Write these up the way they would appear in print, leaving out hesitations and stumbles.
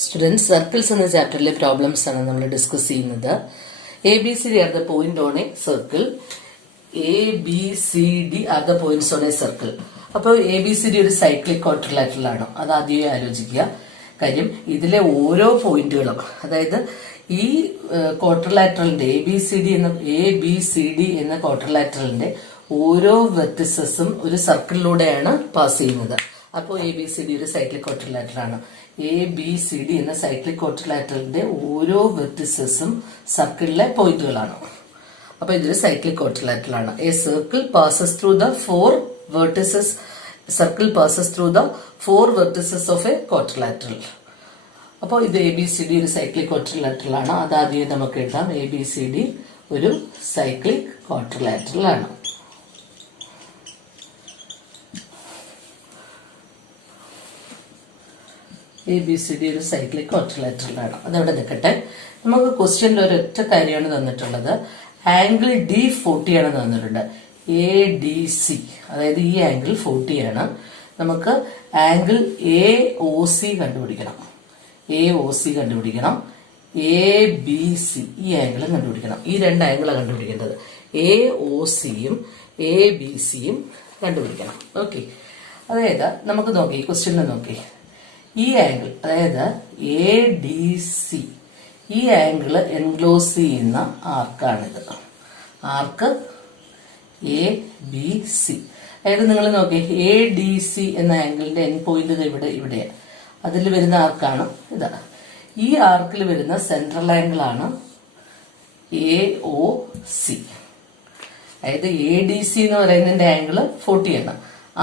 Students circles എന്ന ചാപ്റ്ററിലെ problems ആണ് നമ്മൾ ഡിസ്കസ് ചെയ്യുന്നത്. A B C D are the point on a circle. A B C D are the points on a circle. അപ്പോൾ A B C D ഒരു cyclic quadrilateral ആണ്. അത് ആദ്യമേ ആലോചിക്കുക. കാര്യം ഇതിലെ ഓരോ പോയിന്റുകളും, അതായത് ഈ ക്വാഡ്രിലാറ്ററലിന്റെ എ ബി സി ഡി എന്ന ക്വാഡ്രിലാറ്ററലിന്റെ ഓരോ വെർട്ടിസസും ഒരു സർക്കിളിലൂടെയാണ് പാസ് ചെയ്യുന്നത്. അപ്പോൾ എ ബി സി ഡി ഒരു സൈക്ലിക് ക്വാഡ്രിലാറ്ററൽ ആണ്. എ ബി സി ഡി എന്ന സൈക്ലിക് ക്വാഡ്രിലാറ്ററലിന്റെ ഓരോ വെർട്ടിസസും സർക്കിളിലെ പോയിന്റുകളാണ്. അപ്പൊ ഇതൊരു സൈക്ലിക് ക്വാഡ്രിലാറ്ററൽ ആണ്. A circle passes through the four vertices. Circle passes through the four vertices of a quadrilateral. അപ്പോൾ ഇത് എ ബി സി ഡി ഒരു സൈക്ലിക് ക്വാഡ്രിലാറ്ററൽ ആണ്. അതാദ്യം നമുക്ക് എഴുതാം. എ ബി സി ഡി ഒരു സൈക്ലിക് ക്വാഡ്രിലാറ്ററൽ ആണ്. എ ബി സി ഡി ഒരു സൈക്ലിക് ക്വാഡ്രിലാറ്ററൽ ആണ്. അതവിടെ നിൽക്കട്ടെ. നമുക്ക് ക്വസ്റ്റ്യനിൽ ഒരൊറ്റ കാര്യമാണ് തന്നിട്ടുള്ളത്. ആംഗിൾ ഡി 40 ആണ് തന്നിട്ടുണ്ട്. എ ഡി സി, അതായത് ഈ ആംഗിൾ 40 ആണ്. നമുക്ക് ആംഗിൾ എ ഒ സി കണ്ടുപിടിക്കണം. എ ഒ സി കണ്ടുപിടിക്കണം. എ ബി സി ഈ ആംഗിളും കണ്ടുപിടിക്കണം. ഈ രണ്ട് ആംഗിളാണ് കണ്ടുപിടിക്കേണ്ടത്. എ ഒ സിയും എ ബി സിയും കണ്ടുപിടിക്കണം. ഓക്കെ, അതായത് നമുക്ക് നോക്കി, ക്വസ്റ്റ്യനിൽ നോക്കി, ഈ ആംഗിൾ, അതായത് എ ഡി സി, ഈ ആംഗിള് എൻക്ലോസ് ചെയ്യുന്ന ആർക്കാണിത്. ആർക്ക് എ ബി സി. അതായത് നിങ്ങൾ നോക്കി, എ ഡി സി എന്ന ആംഗിളിന്റെ എൻ പോയിന്റ് ഇവിടെയാണ്. അതിൽ വരുന്ന ആർക്കാണ് ഇതാ. ഈ ആർക്കിൽ വരുന്ന സെൻട്രൽ ആംഗിൾ ആണ് എ ഒ സി. അതായത് എ ഡി സി എന്ന് പറയുന്നതിന്റെ ആംഗിള് 40 ആണ്.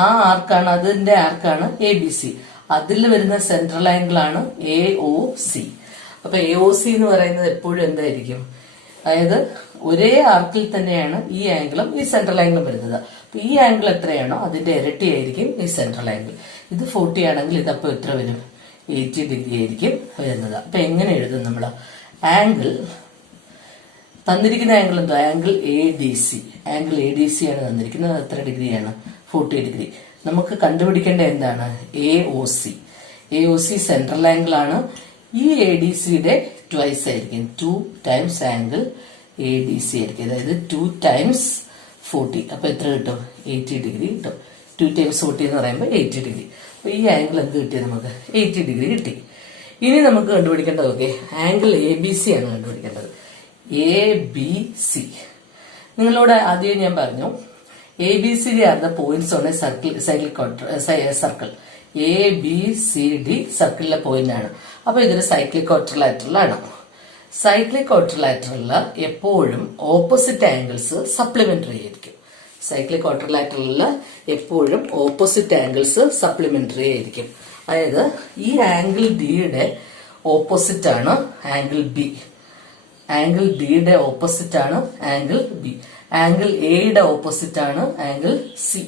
ആ ആർക്കാണ്, അതിന്റെ ആർക്കാണ് എ ബി സി. അതിൽ വരുന്ന സെൻട്രൽ ആംഗിൾ ആണ് എ ഒ സി. അപ്പൊ എ ഒ സി എന്ന് പറയുന്നത് എപ്പോഴും എന്തായിരിക്കും, അതായത് ഒരേ ആർക്കിൽ തന്നെയാണ് ഈ ആംഗിളും ഈ സെൻട്രൽ ആംഗിളും വരുന്നത്. അപ്പൊ ഈ ആംഗിൾ എത്രയാണോ അതിന്റെ ഇരട്ടി ആയിരിക്കും ഈ സെൻട്രൽ ആംഗിൾ. ഇത് 40 ആണെങ്കിൽ ഇതപ്പോ എത്ര വരും, 80 ഡിഗ്രി ആയിരിക്കും വരുന്നത്. അപ്പൊ എങ്ങനെ എഴുതും നമ്മൾ? ആംഗിൾ തന്നിരിക്കുന്ന ആംഗിൾ എന്തോ, angle A D C. Angle A D C ആണ് തന്നിരിക്കുന്നത്. എത്ര ഡിഗ്രിയാണ്? 40 ഡിഗ്രി. നമുക്ക് കണ്ടുപിടിക്കേണ്ട എന്താണ്? A O C. A O C central angle ആണ്. ഈ എ ഡി സിയുടെ ട്വൈസ് ആയിരിക്കും. 2 times angle A D C ആയിരിക്കും. അതായത് 2 ടൈംസ് 40. അപ്പൊ എത്ര കിട്ടും? 80 ഡിഗ്രി കിട്ടും. 2 ടൈംസ് 40 എന്ന് പറയുമ്പോൾ 80 ഡിഗ്രി. അപ്പൊ ഈ ആംഗിൾ എന്ത് കിട്ടി നമുക്ക്? 80 ഡിഗ്രി കിട്ടി. ഇനി നമുക്ക് കണ്ടുപിടിക്കേണ്ടത്, okay, angle A B C ആണ് കണ്ടുപിടിക്കേണ്ടത്. A B C. നിങ്ങളോട് ആദ്യം ഞാൻ പറഞ്ഞു, A B C D are the points on a circle. A B C D സർക്കിളിലെ പോയിന്റ് ആണ്. അപ്പൊ ഇതൊരു സൈക്ലിക് ക്വാഡ്രിലാറ്ററൽ ആണ്. സൈക്ലിക് ക്വാഡ്രിലാറ്ററലില് എപ്പോഴും ഓപ്പോസിറ്റ് ആംഗിൾസ് സപ്ലിമെന്ററി ആയിരിക്കും. സൈക്ലിക് ക്വാഡ്രിലാറ്ററലില് എപ്പോഴും ഓപ്പോസിറ്റ് ആംഗിൾസ് സപ്ലിമെന്ററി ആയിരിക്കും. അതായത് ഈ ആംഗിൾ ഡിയുടെ ഓപ്പോസിറ്റ് ആണ് ആംഗിൾ ബി. ആംഗിൾ ഡിയുടെ ഓപ്പോസിറ്റ് ആണ് ആംഗിൾ ബി. ആംഗിൾ എയുടെ ഓപ്പോസിറ്റ് ആണ് ആംഗിൾ സി.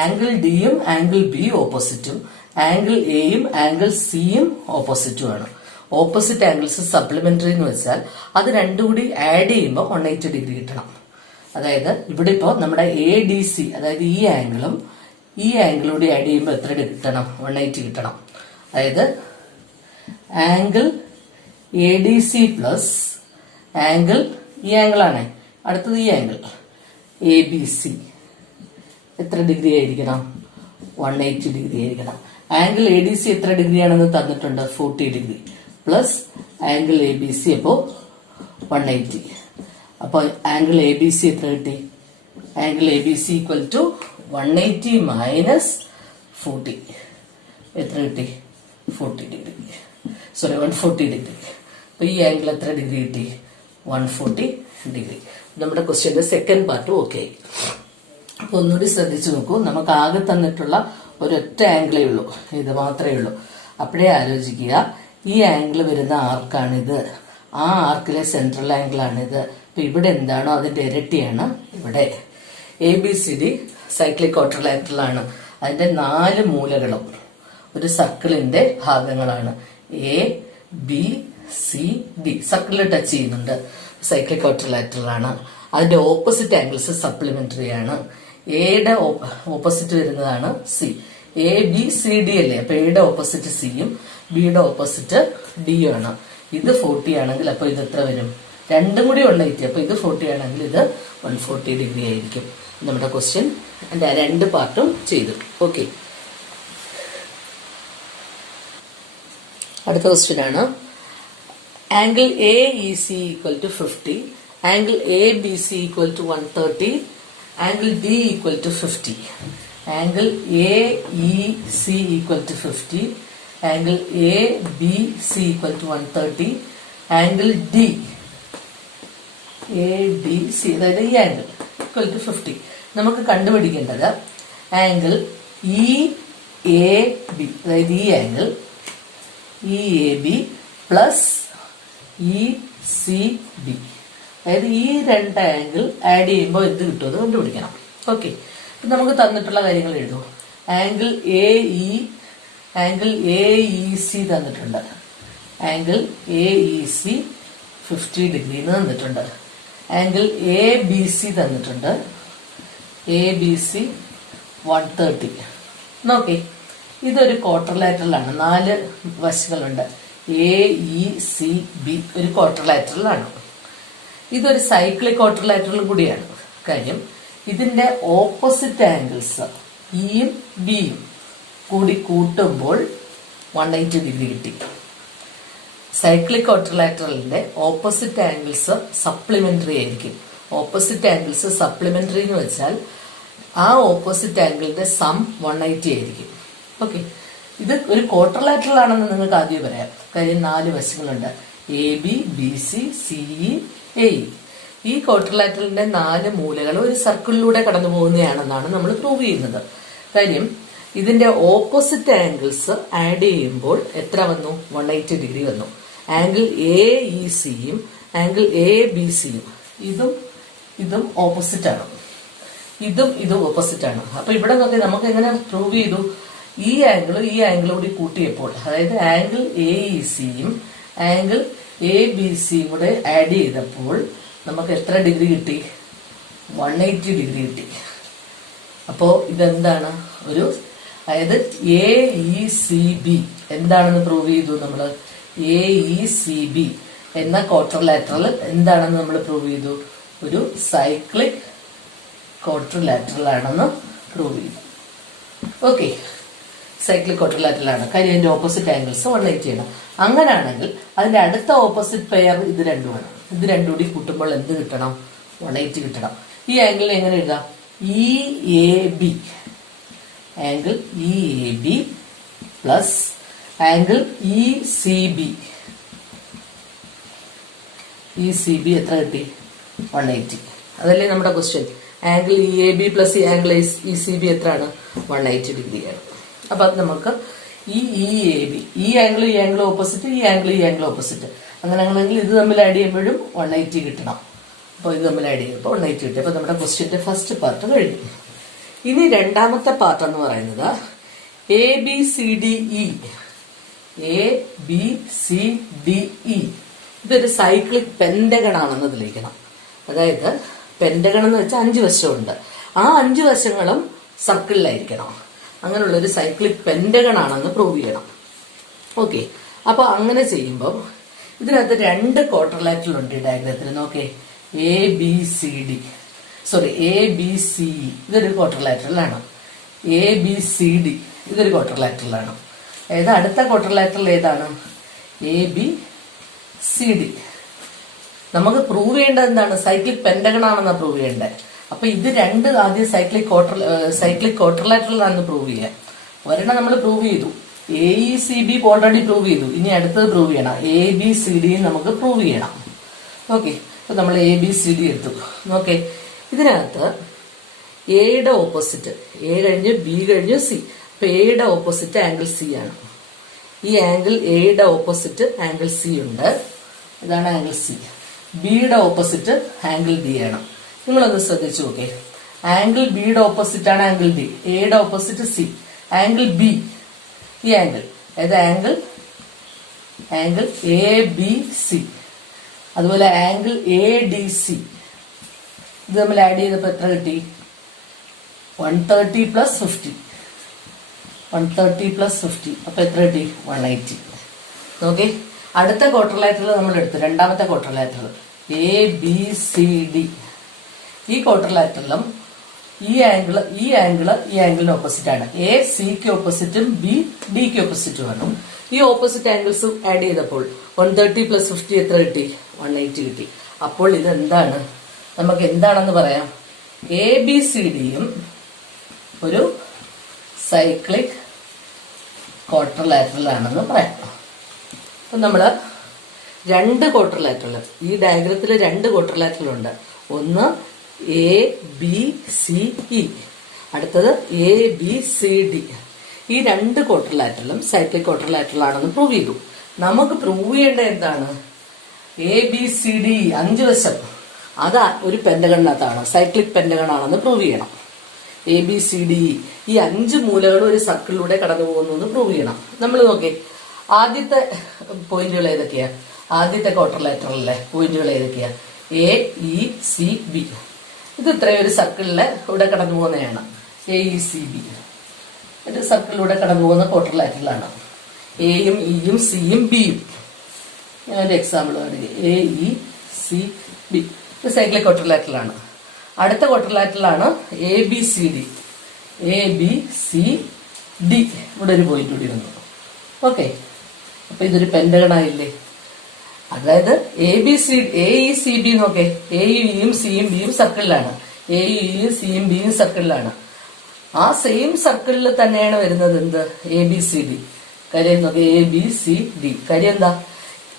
ആംഗിൾ ഡിയും ആംഗിൾ ബി ഓപ്പോസിറ്റും ആംഗിൾ എയും ആംഗിൾ സിയും ഓപ്പോസിറ്റും ആണ്. ഓപ്പോസിറ്റ് ആംഗിൾസ് സപ്ലിമെന്ററി എന്ന് വെച്ചാൽ അത് രണ്ടും കൂടി ആഡ് ചെയ്യുമ്പോൾ 180 ഡിഗ്രി കിട്ടണം. അതായത് ഇവിടെ ഇപ്പോ നമ്മുടെ എ ഡി സി, അതായത് ഈ ആംഗിളും ഈ ആംഗിളും കൂടി ആഡ് ചെയ്യുമ്പോൾ എത്ര കിട്ടണം? 180 കിട്ടണം. അതായത് angle A D C plus angle, ഈ ആംഗിൾ ആണ്, അടുത്തത് ഈ ആംഗിൾ എ ബി സി എത്ര ഡിഗ്രി ആയിരിക്കണം? 180 ഡിഗ്രി ആയിരിക്കണം. ആംഗിൾ എ ഡി സി എത്ര ഡിഗ്രി ആണെന്ന് തന്നിട്ടുണ്ട്? 40 degree plus angle A B C അപ്പോ 180. അപ്പൊ ആംഗിൾ എ ബി സി എത്ര കിട്ടി? Angle A B C equal to 180 minus 40. എത്ര കിട്ടി? 40 ഡിഗ്രി. Sorry, 140 degree. അപ്പൊ ഈ ആംഗിൾ എത്ര ഡിഗ്രി കിട്ടി? 140 ഡിഗ്രി. നമ്മുടെ ക്വസ്റ്റ്യന്റെ സെക്കൻഡ് പാർട്ട് ഓക്കെ ആയി. അപ്പൊ ഒന്നുകൂടി ശ്രദ്ധിച്ചു നോക്കൂ. നമുക്ക് ആകെ തന്നിട്ടുള്ള ഒരൊറ്റ ആംഗിളേ ഉള്ളൂ, ഇത് മാത്രമേ ഉള്ളൂ. അപ്പോഴേ ആലോചിക്കുക, ഈ ആംഗിൾ വരുന്ന ആർക്കാണിത്, ആ ആർക്കിലെ സെൻട്രൽ ആംഗിൾ ആണിത്. അപ്പൊ ഇവിടെ എന്താണോ അതിന്റെ ഇരട്ടിയാണ് ഇവിടെ. A B C D cyclic quadrilateral ആണ്. അതിന്റെ 4 മൂലകളും ഒരു സർക്കിളിന്റെ ഭാഗങ്ങളാണ്. എ ബി സി ഡി സർക്കിളിൽ ടച്ച് ചെയ്യുന്നുണ്ട്. സൈക്ലിക് ക്വാഡ്രിലാറ്ററൽ ആണ്. അതിന്റെ ഓപ്പോസിറ്റ് ആംഗിൾസ് സപ്ലിമെന്ററി ആണ്. എയുടെ ഓപ്പോസിറ്റ് വരുന്നതാണ് C. A B C D അല്ലേ, അപ്പൊ എയുടെ ഓപ്പോസിറ്റ് സിയും ബിയുടെ ഓപ്പോസിറ്റ് ഡിയും ആണ്. ഇത് 40 ആണെങ്കിൽ അപ്പൊ ഇത് എത്ര വരും? രണ്ടും കൂടി 180. അപ്പൊ ഇത് 40 ആണെങ്കിൽ ഇത് 140 ഡിഗ്രി ആയിരിക്കും. നമ്മുടെ ക്വസ്റ്റ്യൻ അതിന്റെ രണ്ട് പാർട്ടും ചെയ്തു. ഓക്കെ, അടുത്ത ക്വസ്റ്റ്യൻ ആണ്. Angle A E C equal to 50, angle A B C equal to 130, angle D equal to 50. Angle A E C equal to 50, angle A B C equal to 130, angle D A D C, അതായത് ഈ angle equal to 50. നമുക്ക് കണ്ടുപിടിക്കേണ്ടത് angle E A B, അതായത് ഈ angle E A B plus E C B, അതായത് ഈ രണ്ട് angle add ചെയ്യുമ്പോൾ എന്ത് കിട്ടുമെന്ന് കണ്ടുപിടിക്കണം. ഓക്കെ, ഇപ്പം നമുക്ക് തന്നിട്ടുള്ള കാര്യങ്ങൾ എഴുതും. ആംഗിൾ എ ഇ സി തന്നിട്ടുണ്ട്. Angle A E C 50 degree തന്നിട്ടുണ്ട്. ആംഗിൾ എ ബി സി തന്നിട്ടുണ്ട്. A B C 130. നോക്കേ, ഇതൊരു ക്വാർട്ടർലാറ്ററലാണ്. 4 വശങ്ങളുണ്ട്. എ ഇ സി ബി ഒരു ക്വാർട്ടർലാറ്ററലാണ്. ഇതൊരു സൈക്ലിക് ക്വാർട്ടർലാറ്ററൽ കൂടിയാണ്. കാര്യം ഇതിന്റെ ഓപ്പോസിറ്റ് ആംഗിൾസ് ഇയും ബിയും കൂടി കൂട്ടുമ്പോൾ 180 ഡിഗ്രി കിട്ടി. സൈക്ലിക് ക്വാർട്ടർലാറ്ററലിന്റെ ഓപ്പോസിറ്റ് ആംഗിൾസ് സപ്ലിമെന്ററി ആയിരിക്കും. ഓപ്പോസിറ്റ് ആംഗിൾസ് സപ്ലിമെന്ററി എന്ന് വെച്ചാൽ ആ ഓപ്പോസിറ്റ് ആംഗിളിന്റെ സം 180 ആയിരിക്കും. ഓക്കെ, ഇത് ഒരു ക്വാർട്ടർലാറ്ററൽ ആണെന്ന് നിങ്ങൾക്ക് ആദ്യം പറയാം. കാര്യം 4 വശങ്ങളുണ്ട്. A B, B C, C E, A E. ഈ ക്വാർട്ടർലാറ്ററലിന്റെ 4 മൂലകൾ ഒരു സർക്കിളിലൂടെ കടന്നു പോകുന്നതാണെന്നാണ് നമ്മൾ പ്രൂവ് ചെയ്യുന്നത്. കാര്യം ഇതിന്റെ ഓപ്പോസിറ്റ് ആംഗിൾസ് ആഡ് ചെയ്യുമ്പോൾ എത്ര വന്നു? 180 ഡിഗ്രി വന്നു. ആംഗിൾ എ ഇ സിയും ആംഗിൾ എ ബി സിയും ഇതും ഓപ്പോസിറ്റ് ആണ്. ഇതും ഓപ്പോസിറ്റ് ആണ്. അപ്പൊ ഇവിടെ നോക്കി നമുക്ക് എങ്ങനെ പ്രൂവ് ചെയ്തു? ഈ ആംഗിൾ കൂടി കൂട്ടിയപ്പോൾ, അതായത് ആംഗിൾ എ ഇ സിയും ആംഗിൾ എ ബി സിയും കൂടെ ആഡ് ചെയ്തപ്പോൾ നമുക്ക് എത്ര ഡിഗ്രി കിട്ടി? 180 ഡിഗ്രി കിട്ടി. അപ്പോ ഇതെന്താണ്? അതായത് എ ഇ സി ബി എന്താണെന്ന് പ്രൂവ് ചെയ്തു നമ്മൾ. എ ഇ സി ബി എന്ന ക്വാർട്ടർലാറ്ററൽ എന്താണെന്ന് നമ്മൾ പ്രൂവ് ചെയ്തു? ഒരു സൈക്ലിക് ക്വാർട്ടർലാറ്ററൽ ആണെന്ന് പ്രൂവ് ചെയ്തു. ഓക്കെ, സൈക്ലിക് ക്വാർട്ടർലാറ്ററൽ ആണ്. കാര്യം അതിന്റെ ഓപ്പോസിറ്റ് ആംഗിൾസ് 180 ആണ്. അങ്ങനെയാണെങ്കിൽ അതിന്റെ അടുത്ത ഓപ്പോസിറ്റ് പെയർ ഇത് രണ്ടുമാണ്. ഇത് രണ്ടും കൂടി കൂട്ടുമ്പോൾ എന്ത് കിട്ടണം? 180 കിട്ടണം. ഈ ആംഗിളിനെ എങ്ങനെ എഴുതാം? E A B, angle E A B plus angle E C B. E C B എത്ര കിട്ടി? 180. അതല്ലേ നമ്മുടെ question. Angle E A B plus angle E C B എത്രയാണ്? 180 ഡിഗ്രിയാണ്. അപ്പൊ അത് നമുക്ക് ഈ എ ബി, ഈ ആംഗിൾ ഓപ്പോസിറ്റ്, ഈ ആംഗിൾ ഓപ്പോസിറ്റ്, അങ്ങനെയാണെങ്കിൽ ഇത് തമ്മിൽ ആഡ് ചെയ്യുമ്പോഴും 180 കിട്ടണം. അപ്പോൾ ഇത് തമ്മിൽ ആഡ് ചെയ്യുമ്പോൾ 180 കിട്ടി. അപ്പൊ നമ്മുടെ ക്വസ്റ്റ്യന്റെ ഫസ്റ്റ് പാർട്ട് കഴിഞ്ഞു. ഇനി രണ്ടാമത്തെ പാർട്ട് എന്ന് പറയുന്നത് A B C D E. A B C D E ഇതൊരു സൈക്ലിക് പെന്റഗൺ ആണെന്ന് തെളിയിക്കണം. അതായത് പെന്റഗൺ എന്ന് വെച്ചാൽ 5 വശമുണ്ട്. ആ 5 വശങ്ങളും സർക്കിളിലായിരിക്കണം. അങ്ങനെയുള്ള ഒരു സൈക്ലിക് പെന്റഗൺ ആണെന്ന് പ്രൂവ് ചെയ്യണം. ഓക്കെ, അപ്പൊ അങ്ങനെ ചെയ്യുമ്പോൾ ഇതിനകത്ത് 2 ക്വാർട്ടർലാറ്ററൽ ഉണ്ട് ഈ ഡയഗ്രത്തിൽ. നോക്കേ, A B C D, sorry A B C E ഇതൊരു ക്വാർട്ടർലാറ്ററൽ ആണ്. എ ബി സി ഡി ഇതൊരു ക്വാർട്ടർലാറ്ററൽ ആണ്. അതായത് അടുത്ത ക്വാർട്ടർലാറ്ററൽ ഏതാണ്? A B C D. നമുക്ക് പ്രൂവ് ചെയ്യേണ്ടത് എന്താണ്? സൈക്ലിക് പെന്റഗൺ ആണെന്നാണ് പ്രൂവ് ചെയ്യേണ്ടത്. അപ്പൊ ഇത് രണ്ട് ആദ്യം സൈക്ലിക് ക്വാർട്ടർലാറ്ററൽ ആണെന്ന് പ്രൂവ് ചെയ്യാം. ഒരെണ്ണം നമ്മൾ പ്രൂവ് ചെയ്തു. A E C B already prove ചെയ്തു. ഇനി അടുത്തത് പ്രൂവ് ചെയ്യണം. എ ബി സി ഡി നമുക്ക് പ്രൂവ് ചെയ്യണം. ഓക്കെ, അപ്പൊ നമ്മൾ എ ബി സി ഡി എടുത്തു. നോക്കേ, ഇതിനകത്ത് എയുടെ ഓപ്പോസിറ്റ്, എ കഴിഞ്ഞ് ബി കഴിഞ്ഞ് സി. അപ്പൊ എയുടെ ഓപ്പോസിറ്റ് ആംഗിൾ സി ആണ്. ഈ ആംഗിൾ എയുടെ ഓപ്പോസിറ്റ് ആംഗിൾ സി ഉണ്ട്. ഇതാണ് ആംഗിൾ സി. ബിയുടെ ഓപ്പോസിറ്റ് ആംഗിൾ ബി ആണ്. നിങ്ങളൊന്ന് ശ്രദ്ധിച്ചു നോക്കേ. ആംഗിൾ ബിയുടെ ഓപ്പോസിറ്റ് ആണ് ആംഗിൾ ബി. എയുടെ ഓപ്പോസിറ്റ് സി. ആംഗിൾ ബി, ഈ ആംഗിൾ, അതായത് ആംഗിൾ എ ബി സി, അതുപോലെ ആംഗിൾ എ ഡി സി, ഇത് തമ്മിൽ ആഡ് ചെയ്തപ്പോൾ എത്ര കിട്ടി? 130 + 50. 130 പ്ലസ് 50 അപ്പൊ എത്ര കിട്ടി? 180. നോക്കി, അടുത്ത ക്വാഡ്രിലാറ്ററൽ നമ്മൾ എടുത്തു, രണ്ടാമത്തെ ക്വാഡ്രിലാറ്ററൽ ABCD. ഈ ക്വാഡ്രിലാറ്ററലും ഈ ആംഗിളിന് ഓപ്പോസിറ്റ് ആണ്. A Cക്ക് ഓപ്പോസിറ്റും B Dക്ക് ഓപ്പോസിറ്റുമാണ്. ഈ ഓപ്പോസിറ്റ് ആംഗിൾസ് ആഡ് ചെയ്തപ്പോൾ 130 പ്ലസ് 50 എത്ര കിട്ടി? 180 കിട്ടി. അപ്പോൾ ഇത് എന്താണ്? നമുക്ക് എന്താണെന്ന് പറയാം. ABCDയും ഒരു സൈക്ലിക് ക്വാഡ്രിലാറ്ററൽ ആണെന്ന് പറയാം. അപ്പൊ നമ്മള് രണ്ട് ക്വാഡ്രിലാറ്ററൽ, ഈ ഡയഗ്രത്തിൽ രണ്ട് ക്വാഡ്രിലാറ്ററൽ ഉണ്ട്. ഒന്ന് ABCE, അടുത്തത് ABCD. ഈ രണ്ട് ക്വാഡ്രിലാറ്ററലും സൈക്ലിക് ക്വാഡ്രിലാറ്ററൽ ആണെന്ന് പ്രൂവ് ചെയ്തു. നമുക്ക് പ്രൂവ് ചെയ്യേണ്ട എന്താണ്? ABCD 5 വശം അത് ഒരു പെന്റഗണിനകത്താണ്, സൈക്ലിക് പെന്റഗൺ ആണെന്ന് പ്രൂവ് ചെയ്യണം. ABCD ഈ 5 മൂലകൾ ഒരു സർക്കിളിലൂടെ കടന്നു പോകുന്നു എന്ന് പ്രൂവ് ചെയ്യണം. നമ്മൾ നോക്കി, ആദ്യത്തെ പോയിന്റുകൾ ഏതൊക്കെയാ? ആദ്യത്തെ ക്വാഡ്രിലാറ്ററലിലെ പോയിന്റുകൾ ഏതൊക്കെയാ? AECB. ഇത് ഇത്രയും ഒരു സർക്കിളിലെ ഇവിടെ കടന്നു പോകുന്നതാണ്. AECB ഒരു സർക്കിളിലൂടെ കടന്നു പോകുന്ന ക്വാഡ്രിലാറ്ററലാണ്. എയും ഇയും സിയും ബിയും. ഞാനൊരു എക്സാമ്പിൾ പറയുക. AECB ഇത് സൈക്ലിക് ക്വാഡ്രിലാറ്ററലാണ്. അടുത്ത ക്വാഡ്രിലാറ്ററലാണ് ABCD. ABCD ഇവിടെ ഒരു പോയിന്റ് കൂടി വന്നു. ഓക്കെ, അപ്പൊ ഇതൊരു പെന്റഗൺ ആയില്ലേ? അതായത് AECB നോക്കെ, AEയും സിയും ബിയും സർക്കിളിലാണ്. AEയും സിയും ബിയും സർക്കിളിലാണ്. ആ സെയിം സർക്കിളിൽ തന്നെയാണ് വരുന്നത് എന്ത്? ABCD. കാര്യം നോക്കെ, ABCD. കാര്യം എന്താ?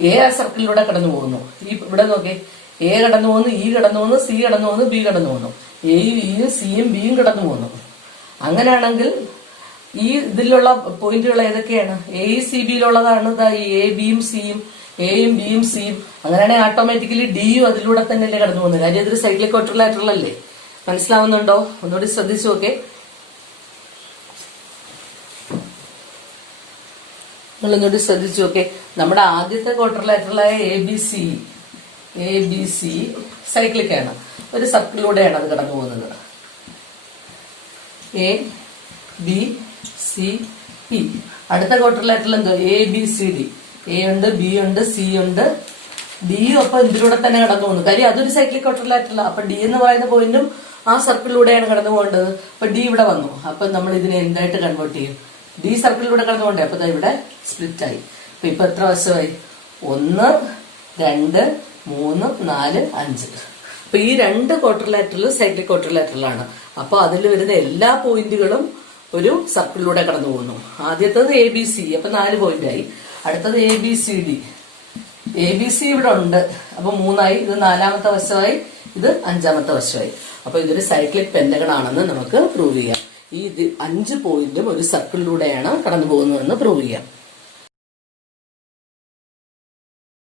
A ആ സർക്കിളിലൂടെ കടന്നു പോകുന്നു. ഈ ഇവിടെ നോക്കെ, A കടന്നു പോകുന്നു, E കടന്നു പോകുന്നു, C കടന്നു പോകുന്നു, B കടന്നു പോകുന്നു. Aയും ഇയും സിയും ബിയും കടന്നു പോകുന്നു. അങ്ങനെയാണെങ്കിൽ ഈ ഇതിലുള്ള പോയിന്റുകൾ ഏതൊക്കെയാണ്? AECBയിലുള്ളതാണ് ഈ ABയും സിയും, എയും ബിയും സിയും. അങ്ങനെയാണെങ്കിൽ ഓട്ടോമാറ്റിക്കലി ഡിയും അതിലൂടെ തന്നെയല്ലേ കടന്നു പോകുന്നത്. കാര്യം ഇതൊരു സൈക്ലിക് ക്വാഡ്രിലാറ്ററൽ അല്ലേ? മനസ്സിലാവുന്നുണ്ടോ? ഒന്നുകൂടി ശ്രദ്ധിച്ചു നോക്കെ. നിങ്ങളൊന്നുകൂടി ശ്രദ്ധിച്ചു നോക്കെ. നമ്മുടെ ആദ്യത്തെ ക്വാഡ്രിലാറ്ററലായ ABC സൈക്ലിക് ആണ്, ഒരു സർക്കിളിലൂടെയാണ് അത് കടന്നു പോകുന്നത്. ABCE. അടുത്ത ക്വാഡ്രിലാറ്ററൽ എന്തോ? ABCD. A ഉണ്ട്, B ഉണ്ട്, C ഉണ്ട്, ഡിയും ഒപ്പം ഇതിലൂടെ തന്നെ കടന്നു പോകുന്നു. കാര്യം അതൊരു സൈക്ലിക് ക്വാഡ്രിലാറ്ററൽ. അപ്പൊ ഡി എന്ന് പറയുന്ന പോയിന്റും ആ സർക്കിളിലൂടെയാണ് കടന്നു പോകേണ്ടത്. അപ്പൊ ഡി ഇവിടെ വന്നു. അപ്പൊ നമ്മൾ ഇതിനെ എന്തായിട്ട് കൺവേർട്ട് ചെയ്യും? ഡി സർക്കിളിലൂടെ കടന്നു പോകണ്ടേ? അപ്പൊ ഇവിടെ സ്പ്ലിറ്റ് ആയി. അപ്പൊ ഇപ്പൊ എത്ര വശമായി? 1, 2, 3, 4, 5. അപ്പൊ ഈ രണ്ട് ക്വാഡ്രിലാറ്ററൽ സൈക്ലിക് ക്വാഡ്രിലാറ്ററലാണ്. അപ്പൊ അതിൽ വരുന്ന എല്ലാ പോയിന്റുകളും ഒരു സർക്കിളിലൂടെ കടന്നു പോകുന്നു. ആദ്യത്തത് ABC, അപ്പൊ 4 പോയിന്റായി. അടുത്തത് ABCD. ABC ഇവിടെ ഉണ്ട്, അപ്പൊ 3ആയി. ഇത് 4ാമത്തെ വശമായി, ഇത് 5ാമത്തെ വശമായി. അപ്പൊ ഇതൊരു സൈക്ലിക് പെന്റഗൺ ആണെന്ന് നമുക്ക് പ്രൂവ് ചെയ്യാം. ഈ 5 പോയിന്റും ഒരു സർക്കിളിലൂടെയാണ് കടന്നു പോകുന്നതെന്ന് പ്രൂവ് ചെയ്യാം.